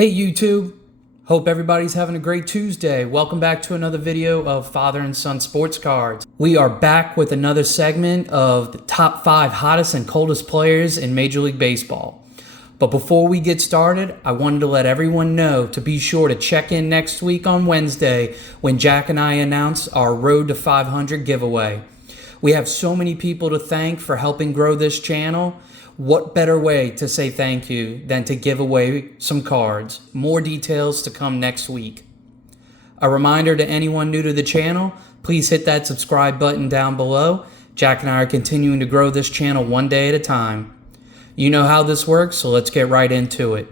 Hey YouTube, hope everybody's having a great Tuesday. Welcome back to another video of Father and Son Sports Cards. We are back with another segment of the top 5 hottest and coldest players in Major League Baseball. But before we get started, I wanted to let everyone know to be sure to check in next week on Wednesday when Jack and I announce our Road to 500 giveaway. We have so many people to thank for helping grow this channel. What better way to say thank you than to give away some cards? More details to come next week. A reminder to anyone new to the channel, please hit that subscribe button down below. Jack and I are continuing to grow this channel one day at a time. You know how this works, so let's get right into it.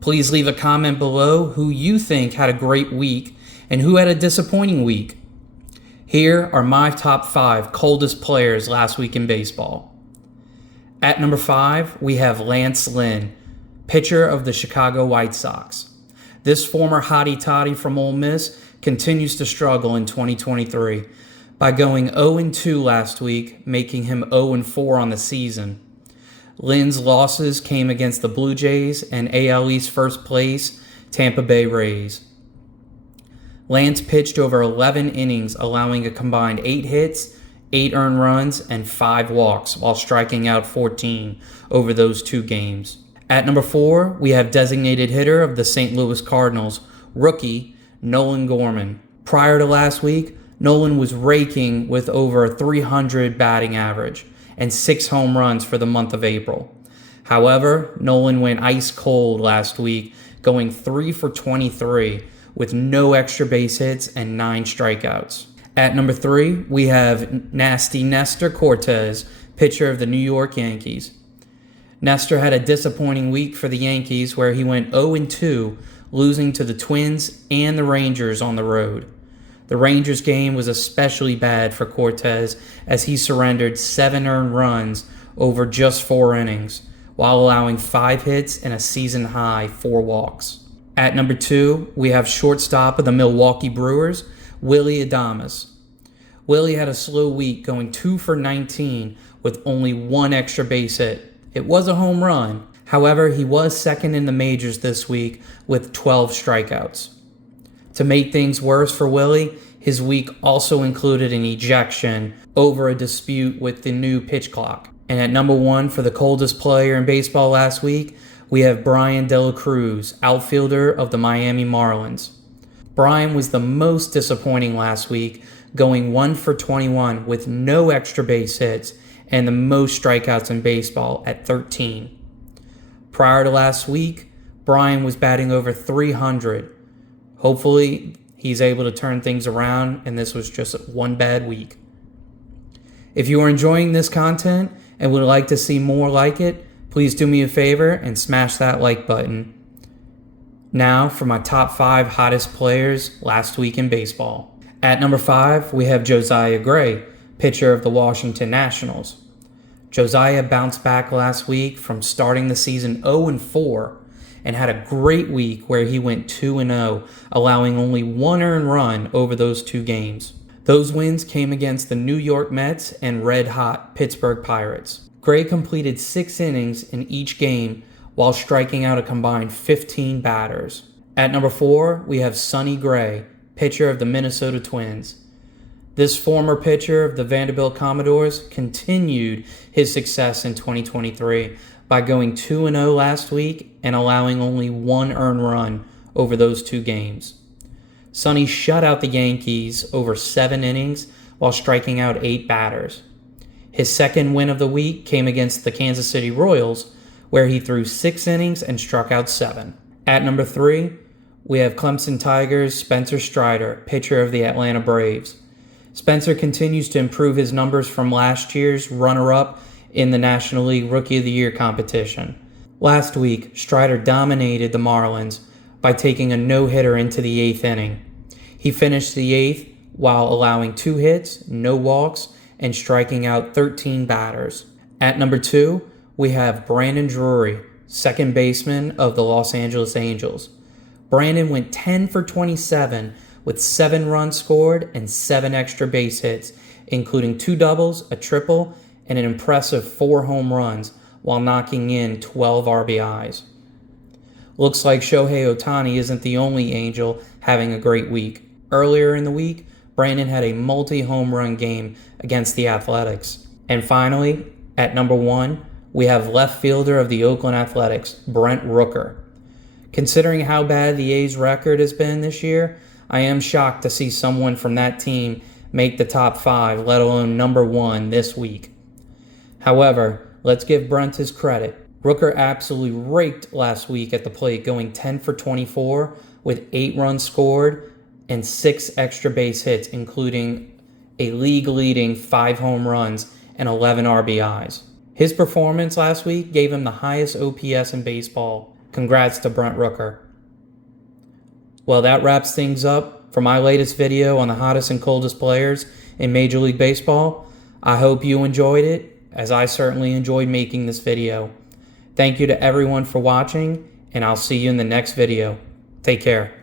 Please leave a comment below who you think had a great week and who had a disappointing week. Here are my top 5 coldest players last week in baseball. At number 5, we have Lance Lynn, pitcher of the Chicago White Sox. This former hottie toddy from Ole Miss continues to struggle in 2023 by going 0-2 last week, making him 0-4 on the season. Lynn's losses came against the Blue Jays and AL East first place Tampa Bay Rays. Lance pitched over 11 innings, allowing a combined 8 hits, 8 earned runs, and 5 walks, while striking out 14 over those 2 games. At number 4, we have designated hitter of the St. Louis Cardinals, rookie Nolan Gorman. Prior to last week, Nolan was raking with over a 300 batting average and 6 home runs for the month of April. However, Nolan went ice cold last week, going 3 for 23 with no extra base hits and 9 strikeouts. At number 3, we have Nasty Nestor Cortez, pitcher of the New York Yankees. Nestor had a disappointing week for the Yankees where he went 0-2, losing to the Twins and the Rangers on the road. The Rangers game was especially bad for Cortez as he surrendered 7 earned runs over just 4 innings, while allowing 5 hits and a season-high 4 walks. At number 2, we have shortstop of the Milwaukee Brewers, Willy Adames. Willie had a slow week, going 2 for 19 with only 1 extra base hit. It was a home run. However, he was second in the majors this week with 12 strikeouts. To make things worse for Willie, his week also included an ejection over a dispute with the new pitch clock. And at number 1 for the coldest player in baseball last week, we have Brian De La Cruz, outfielder of the Miami Marlins. Brian was the most disappointing last week, going 1 for 21 with no extra base hits and the most strikeouts in baseball at 13. Prior to last week, Brian was batting over 300. Hopefully, he's able to turn things around, and this was just one bad week. If you are enjoying this content and would like to see more like it, please do me a favor and smash that like button. Now for my top 5 hottest players last week in baseball. At number 5, we have Josiah Gray, pitcher of the Washington Nationals. Josiah bounced back last week from starting the season 0-4 and had a great week where he went 2-0, allowing only 1 earned run over those 2 games. Those wins came against the New York Mets and red-hot Pittsburgh Pirates. Gray completed 6 innings in each game while striking out a combined 15 batters. At number 4, we have Sonny Gray, pitcher of the Minnesota Twins. This former pitcher of the Vanderbilt Commodores continued his success in 2023 by going 2-0 last week and allowing only 1 earned run over those 2 games. Sonny shut out the Yankees over 7 innings while striking out 8 batters. His second win of the week came against the Kansas City Royals, where he threw 6 innings and struck out 7. At number 3, we have Clemson Tigers' Spencer Strider, pitcher of the Atlanta Braves. Spencer continues to improve his numbers from last year's runner-up in the National League Rookie of the Year competition. Last week, Strider dominated the Marlins by taking a no-hitter into the 8th inning. He finished the 8th while allowing 2 hits, no walks, and striking out 13 batters. At number 2, we have Brandon Drury, second baseman of the Los Angeles Angels. Brandon went 10 for 27 with 7 runs scored and 7 extra base hits, including 2 doubles, a triple, and an impressive 4 home runs while knocking in 12 RBIs. Looks like Shohei Ohtani isn't the only Angel having a great week. Earlier in the week, Brandon had a multi-home run game against the Athletics. And finally, at number 1, we have left fielder of the Oakland Athletics, Brent Rooker. Considering how bad the A's record has been this year, I am shocked to see someone from that team make the top 5, let alone number 1 this week. However, let's give Brent his credit. Rooker absolutely raked last week at the plate, going 10 for 24 with 8 runs scored and 6 extra base hits, including a league-leading 5 home runs and 11 RBIs. His performance last week gave him the highest OPS in baseball. Congrats to Brent Rooker. Well, that wraps things up for my latest video on the hottest and coldest players in Major League Baseball. I hope you enjoyed it, as I certainly enjoyed making this video. Thank you to everyone for watching, and I'll see you in the next video. Take care.